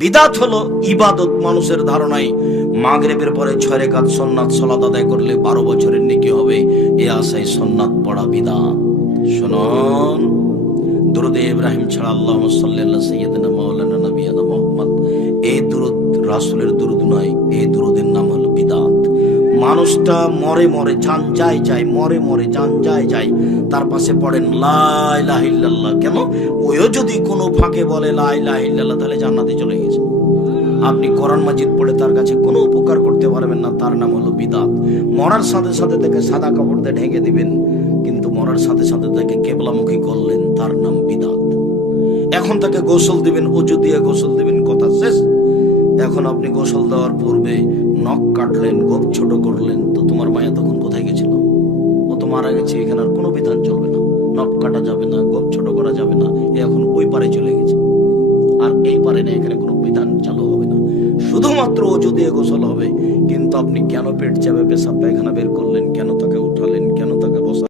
বিদাত হলো ইবাদত। মানুষের ধারণায় মাগরিবের পরে 6 রাকাত সুন্নাত সালাত আদায় করলে 12 বছরের নেকি হবে, এ আশায় সুন্নাত পড়া বিদাত। শুনুন, দুরুদে ইব্রাহিম ছাড়া আল্লাহুম্মা সাল্লি আলা সাইয়্যিদিনা মাওলানা নবিয়ানা মুহাম্মদ, এই দুরুদ রাসূলের দুরুদ নয়, এই দুরুদের নাম হলো বিদাত। মানুষটা মরে মরে জান যায় যায়, মরে মরে জান যায় যায়, তার পাশে পড়েন লা ইলাহা ইল্লাল্লাহ। কেন? ওইও যদি কোনো ফাঁকে বলে লা ইলাহা ইল্লাল্লাহ, তাহলে জান্নাতে চলে গেছে। আপনি কোরআন মাজিদ পড়ে তার কাছে কোনো উপকার করতে পারবেন না, তার নাম হলো বিদাত। মরার সাথে সাথে তাকে সাদা কাপড় দিয়ে ঢেকে দিবেন, কিন্তু মরার সাথে সাথে তাকে কেবলামুখী করলেন, তার নাম বিদাত। এখন তাকে গোসল দিবেন, ওযু দিয়ে গোসল দিবেন, কথা শেষ। এখন আপনি গোসল দেওয়ার পূর্বে নখ কাটলেন, গোপ ছোট করলেন, তো তোমার মায়া তখন কোথায় গেছিল? ও তো মারা গেছে, এখানে আর কোনো বিধান চলবে না। নখ কাটা যাবে না, গোপ ছোট করা যাবে না, এখন ওই পারে চলে গেছে, আর এই পারে না, এখানে কোনো বিধান চালু হবে না। শুধুমাত্র ওযু দিয়ে গোসল হবে। কিন্তু আপনি কেন পেট চাপে পেশাব পায়খানা বের করলেন? কেন